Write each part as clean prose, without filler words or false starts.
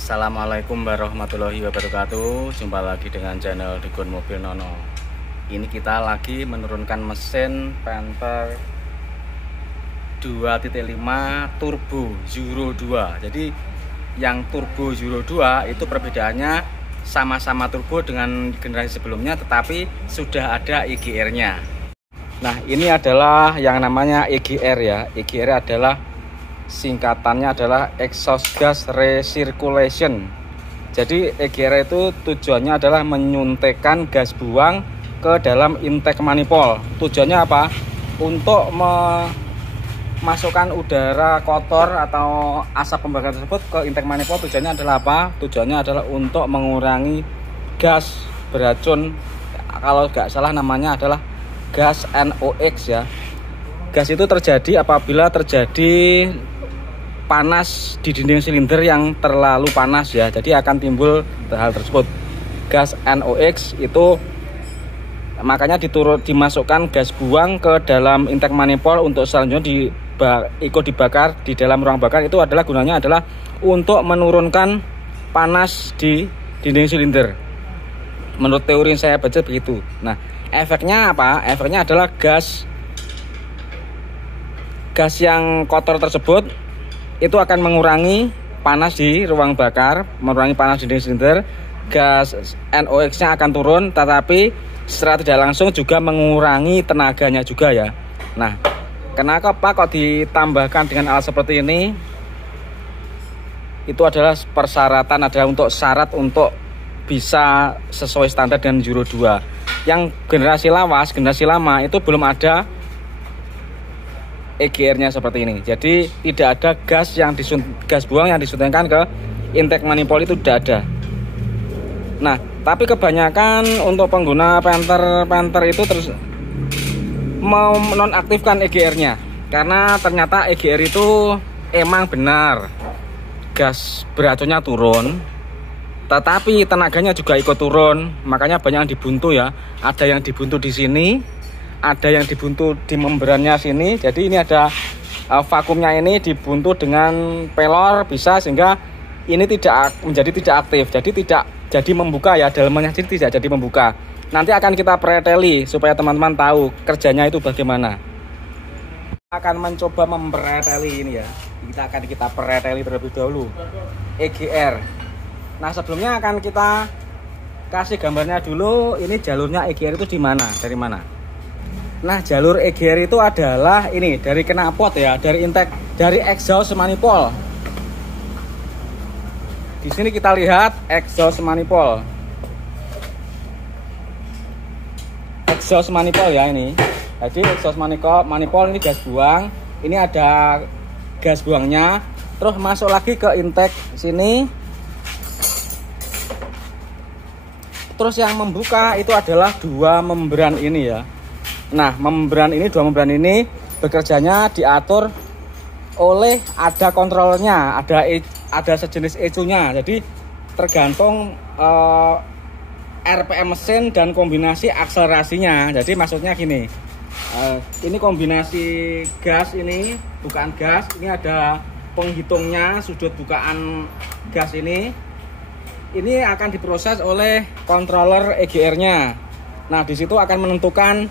Assalamualaikum warahmatullahi wabarakatuh. Jumpa lagi dengan channel Dukun Mobil Nono. Ini kita lagi menurunkan mesin Panther 2.5 turbo Euro 2. Jadi yang turbo Euro 2 itu perbedaannya sama-sama turbo dengan generasi sebelumnya, tetapi sudah ada EGR-nya. Nah, ini adalah yang namanya EGR ya. EGR adalah singkatannya adalah exhaust gas recirculation. Jadi EGR itu tujuannya adalah menyuntikkan gas buang ke dalam intake manifold. Tujuannya apa? Untuk memasukkan udara kotor atau asap pembakaran tersebut ke intake manifold. Tujuannya adalah apa? Tujuannya adalah untuk mengurangi gas beracun. Kalau nggak salah namanya adalah gas NOx ya. Gas itu terjadi apabila terjadi panas di dinding silinder yang terlalu panas ya. Jadi akan timbul hal tersebut. Gas NOx itu makanya dimasukkan gas buang ke dalam intake manifold untuk selanjutnya ikut dibakar di dalam ruang bakar. Itu adalah gunanya adalah untuk menurunkan panas di dinding silinder. Menurut teori yang saya baca begitu. Nah, efeknya apa? Efeknya adalah gas yang kotor tersebut itu akan mengurangi panas di ruang bakar, mengurangi panas di dinding silinder. Gas NOx-nya akan turun, tetapi secara tidak langsung juga mengurangi tenaganya juga ya. Nah, kenapa kok ditambahkan dengan alat seperti ini? Itu adalah persyaratan, adalah untuk syarat untuk bisa sesuai standar dengan Euro 2. Yang generasi lawas, generasi lama itu belum ada EGR-nya seperti ini. Jadi tidak ada gas buang yang disuntikkan ke intake manifold, itu tidak ada. Nah, tapi kebanyakan untuk pengguna Panther itu terus mau menonaktifkan EGR-nya karena ternyata EGR itu emang benar gas beracunnya turun, tetapi tenaganya juga ikut turun. Makanya banyak yang dibuntu ya. Ada yang dibuntu di sini, ada yang dibuntu di membrannya sini. Jadi ini ada vakumnya ini dibuntu dengan pelor bisa, sehingga ini menjadi tidak aktif. Jadi tidak jadi membuka ya, dalemannya sini tidak jadi membuka. Nanti akan kita preteli supaya teman-teman tahu kerjanya itu bagaimana. Akan mencoba mempreteli ini ya. Kita preteli terlebih dahulu EGR. Nah, sebelumnya akan kita kasih gambarnya dulu. Ini jalurnya EGR itu di mana? Dari mana? Nah, jalur EGR itu adalah ini dari knalpot ya, dari intake, dari exhaust manifold. Di sini kita lihat exhaust manifold. Exhaust manifold ya ini. Jadi exhaust manifold ini gas buang. Ini ada gas buangnya. Terus masuk lagi ke intake sini. Terus yang membuka itu adalah dua membran ini ya. Nah, dua membran ini bekerjanya diatur oleh ada kontrolnya, ada sejenis ECU-nya. Jadi tergantung RPM mesin dan kombinasi akselerasinya. Jadi maksudnya gini, ini kombinasi gas, ini bukaan gas, ini ada penghitungnya, sudut bukaan gas ini akan diproses oleh controller EGR-nya. Nah, di situ akan menentukan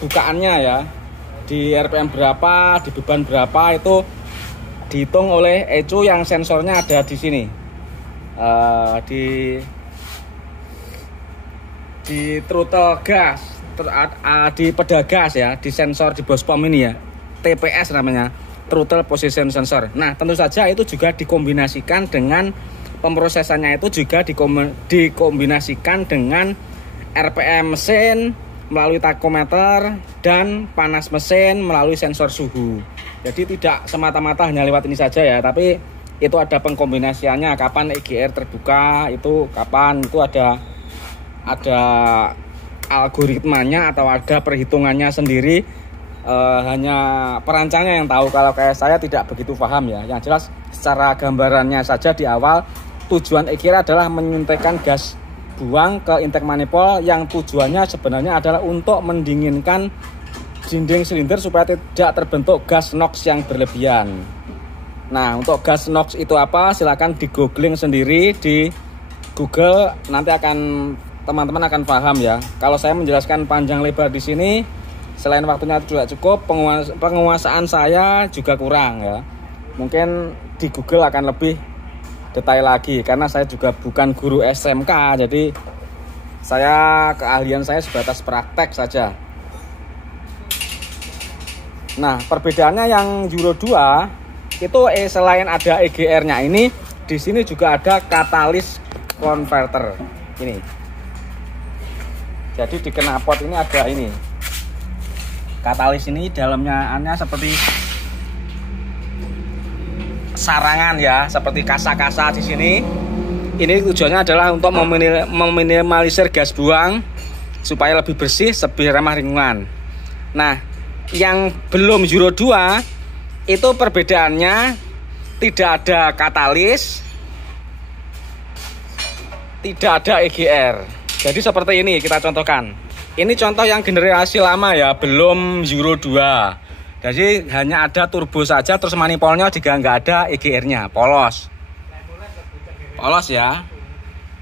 bukaannya ya, di RPM berapa, di beban berapa, itu dihitung oleh ECU yang sensornya ada di sini, di throttle gas, di pedal gas ya, di sensor di boss pump ini ya, TPS namanya, throttle position sensor. Nah, tentu saja itu juga dikombinasikan dengan pemrosesannya, itu juga dikombinasikan dengan RPM mesin melalui tachometer dan panas mesin melalui sensor suhu. Jadi tidak semata-mata hanya lewat ini saja ya, tapi itu ada pengkombinasiannya, kapan EGR terbuka, itu kapan, itu ada algoritmanya atau ada perhitungannya sendiri. Hanya perancangnya yang tahu, kalau kayak saya tidak begitu paham ya. Yang jelas secara gambarannya saja di awal, tujuan EGR adalah menyuntikkan gas buang ke intake manifold yang tujuannya sebenarnya adalah untuk mendinginkan dinding silinder supaya tidak terbentuk gas NOx yang berlebihan. Nah, untuk gas NOx itu apa? Silahkan di googling sendiri di Google, nanti teman-teman akan paham ya. Kalau saya menjelaskan panjang lebar di sini, selain waktunya tidak cukup, penguasaan saya juga kurang ya. Mungkin di Google akan lebih detail lagi, karena saya juga bukan guru SMK, jadi keahlian saya sebatas praktek saja. Nah, perbedaannya yang Euro 2 itu selain ada EGR-nya ini, di sini juga ada katalis converter ini. Jadi di knalpot ini ada ini katalis, ini dalamnya seperti sarangan ya, seperti kasa-kasa di sini. Ini tujuannya adalah untuk meminimalisir gas buang supaya lebih bersih, lebih ramah lingkungan. Nah, yang belum Euro 2 itu perbedaannya tidak ada katalis, tidak ada EGR. Jadi seperti ini kita contohkan. Ini contoh yang generasi lama ya, belum Euro 2. Jadi hanya ada turbo saja, terus manifolnya juga nggak ada EGR-nya, polos ya.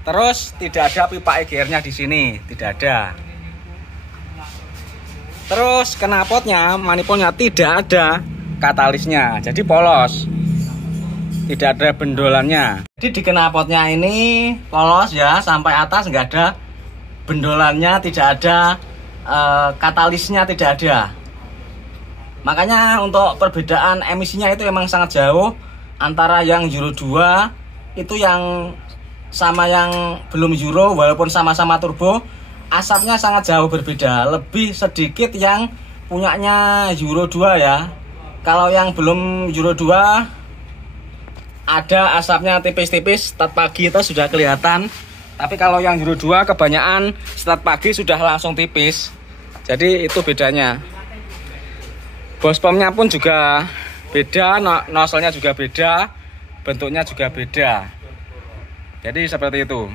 Terus tidak ada pipa EGR-nya di sini, tidak ada. Terus knalpotnya, manifolnya tidak ada katalisnya, jadi polos, tidak ada bendolannya. Jadi di knalpotnya ini polos ya, sampai atas nggak ada bendolannya, tidak ada katalisnya, tidak ada. Makanya untuk perbedaan emisinya itu emang sangat jauh antara yang Euro 2 itu yang sama yang belum Euro, walaupun sama-sama turbo, asapnya sangat jauh berbeda. Lebih sedikit yang punyanya Euro 2 ya. Kalau yang belum Euro 2 ada asapnya tipis-tipis, start pagi itu sudah kelihatan. Tapi kalau yang Euro 2 kebanyakan start pagi sudah langsung tipis. Jadi itu bedanya. Bos pumpnya pun juga beda, nozzle-nya juga beda, bentuknya juga beda. Jadi seperti itu.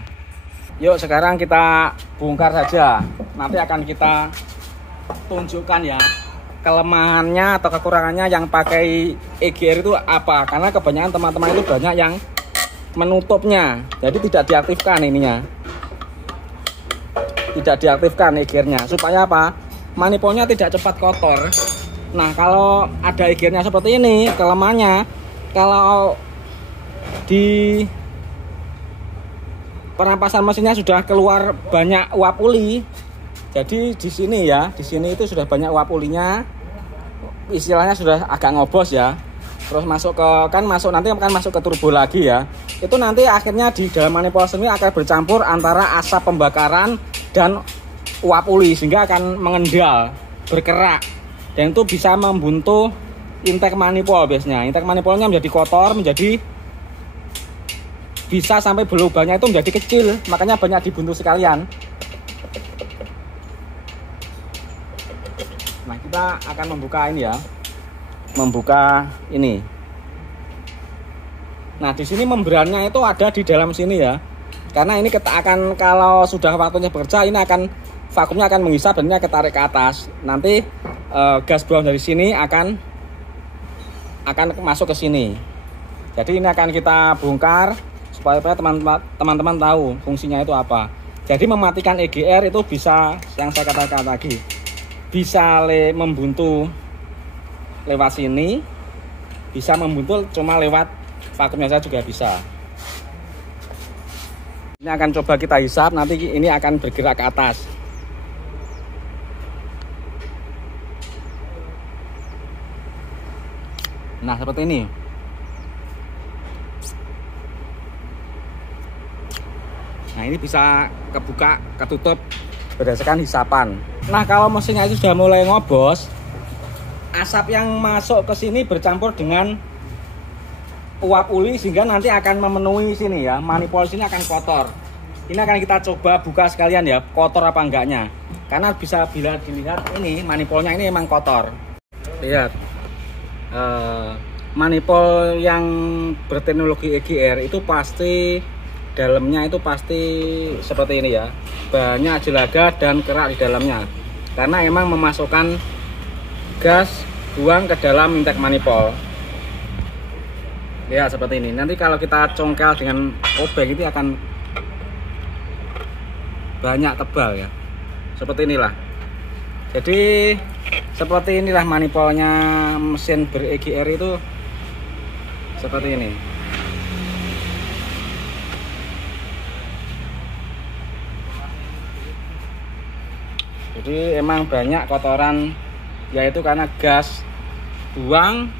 Yuk sekarang kita bongkar saja. Nanti akan kita tunjukkan ya kelemahannya atau kekurangannya yang pakai EGR itu apa. Karena kebanyakan teman-teman itu banyak yang menutupnya, jadi tidak diaktifkan ininya. Tidak diaktifkan EGR-nya. Supaya apa? Manifolnya tidak cepat kotor. Nah, kalau ada EGR-nya seperti ini, kelemahannya kalau di perampasan mesinnya sudah keluar banyak uap uli. Jadi di sini ya, di sini itu sudah banyak uap ulinya. Istilahnya sudah agak ngobos ya. Terus masuk ke nanti akan masuk ke turbo lagi ya. Itu nanti akhirnya di dalam manifold sini akan bercampur antara asap pembakaran dan uap uli sehingga akan mengendal, berkerak. Dan itu bisa membuntu intake manifold biasanya. Intake manifoldnya menjadi kotor, bisa sampai belubangnya itu menjadi kecil, makanya banyak dibuntu sekalian. Nah, kita akan membuka ini ya. Membuka ini. Nah, di sini membrannya itu ada di dalam sini ya. Karena ini kita akan, kalau sudah waktunya bekerja, ini akan vakumnya akan menghisap dan ini akan tarik ke atas. Nanti gas buang dari sini akan masuk ke sini. Jadi ini akan kita bongkar supaya teman-teman tahu fungsinya itu apa. Jadi mematikan EGR itu bisa, yang saya katakan tadi, bisa membuntu lewat sini, bisa membuntu cuma lewat vakumnya saja juga bisa. Ini akan coba kita hisap, nanti ini akan bergerak ke atas. Nah, seperti ini. Nah, ini bisa kebuka, ketutup berdasarkan hisapan. Nah, kalau mesinnya itu sudah mulai ngobos, asap yang masuk ke sini bercampur dengan uap uli sehingga nanti akan memenuhi sini ya. Manifold sini akan kotor. Ini akan kita coba buka sekalian ya, kotor apa enggaknya. Karena bisa bila dilihat ini manifoldnya ini emang kotor. Lihat. Manifold yang berteknologi EGR itu pasti dalamnya itu pasti seperti ini ya, banyak jelaga dan kerak di dalamnya karena emang memasukkan gas buang ke dalam intake manifold. Ya seperti ini. Nanti kalau kita congkel dengan obeng itu akan banyak tebal ya. Seperti inilah. Jadi seperti inilah manipulnya mesin ber-EGR itu seperti ini. Jadi emang banyak kotoran, yaitu karena gas buang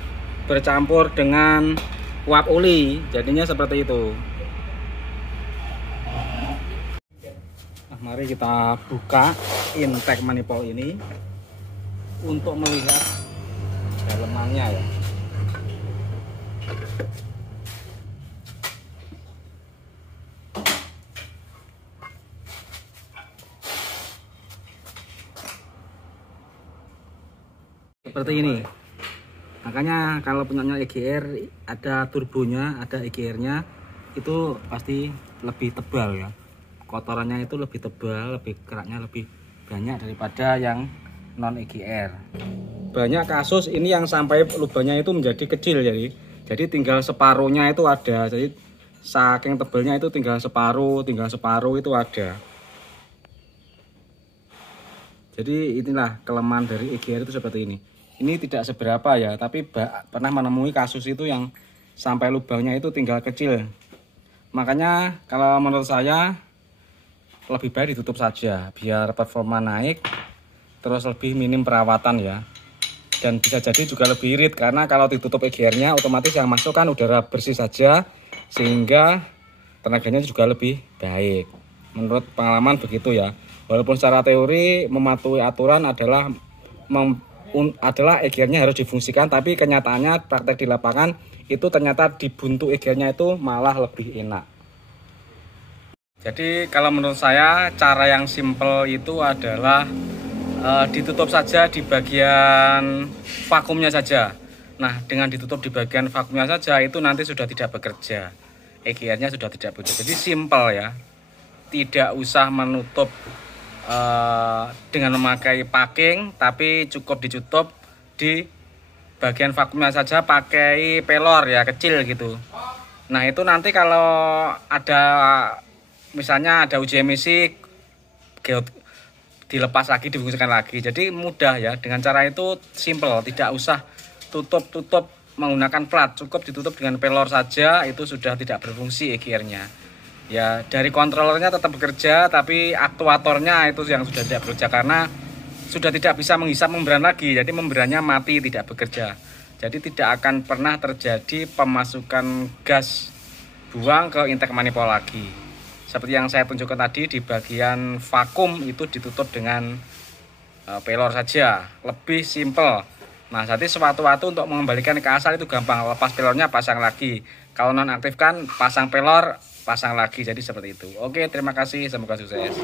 bercampur dengan uap oli, jadinya seperti itu. Nah, mari kita buka intake manifold ini untuk melihat dalemannya ya. Seperti ini. Makanya kalau punyanya EGR ada turbonya, ada EGR-nya, itu pasti lebih tebal ya. Kotorannya itu lebih tebal, lebih keraknya lebih banyak daripada yang non EGR. Banyak kasus ini yang sampai lubangnya itu menjadi kecil, jadi tinggal separuhnya itu ada. Jadi saking tebalnya itu tinggal separuh itu ada. Jadi inilah kelemahan dari EGR itu seperti ini. Ini tidak seberapa ya, tapi pernah menemui kasus itu yang sampai lubangnya itu tinggal kecil. Makanya kalau menurut saya lebih baik ditutup saja biar performa naik, terus lebih minim perawatan ya. Dan bisa jadi juga lebih irit karena kalau ditutup EGR-nya otomatis yang masuk kan udara bersih saja, sehingga tenaganya juga lebih baik. Menurut pengalaman begitu ya. Walaupun secara teori mematuhi aturan adalah EGR-nya harus difungsikan, tapi kenyataannya praktek di lapangan itu ternyata dibuntu EGR-nya itu malah lebih enak. Jadi kalau menurut saya cara yang simple itu adalah ditutup saja di bagian vakumnya saja. Nah, dengan ditutup di bagian vakumnya saja itu nanti sudah tidak bekerja, EGR-nya sudah tidak bekerja. Jadi simple ya, tidak usah menutup dengan memakai packing, tapi cukup ditutup di bagian vakumnya saja pakai pelor ya, kecil gitu. Nah itu nanti kalau ada misalnya ada uji emisi dilepas lagi, difungsikan lagi, jadi mudah ya. Dengan cara itu simple, tidak usah tutup menggunakan plat, cukup ditutup dengan pelor saja, itu sudah tidak berfungsi EGR-nya. Ya dari kontrolernya tetap bekerja, tapi aktuatornya itu yang sudah tidak bekerja karena sudah tidak bisa menghisap membran lagi. Jadi membrannya mati, tidak bekerja. Jadi tidak akan pernah terjadi pemasukan gas buang ke intake manifold lagi. Seperti yang saya tunjukkan tadi, di bagian vakum itu ditutup dengan pelor saja, lebih simple. Nah jadi sewaktu-waktu untuk mengembalikan ke asal itu gampang, lepas pelornya pasang lagi. Kalau non aktif kan pasang pelor, pasang lagi, jadi seperti itu. Oke, terima kasih, semoga sukses.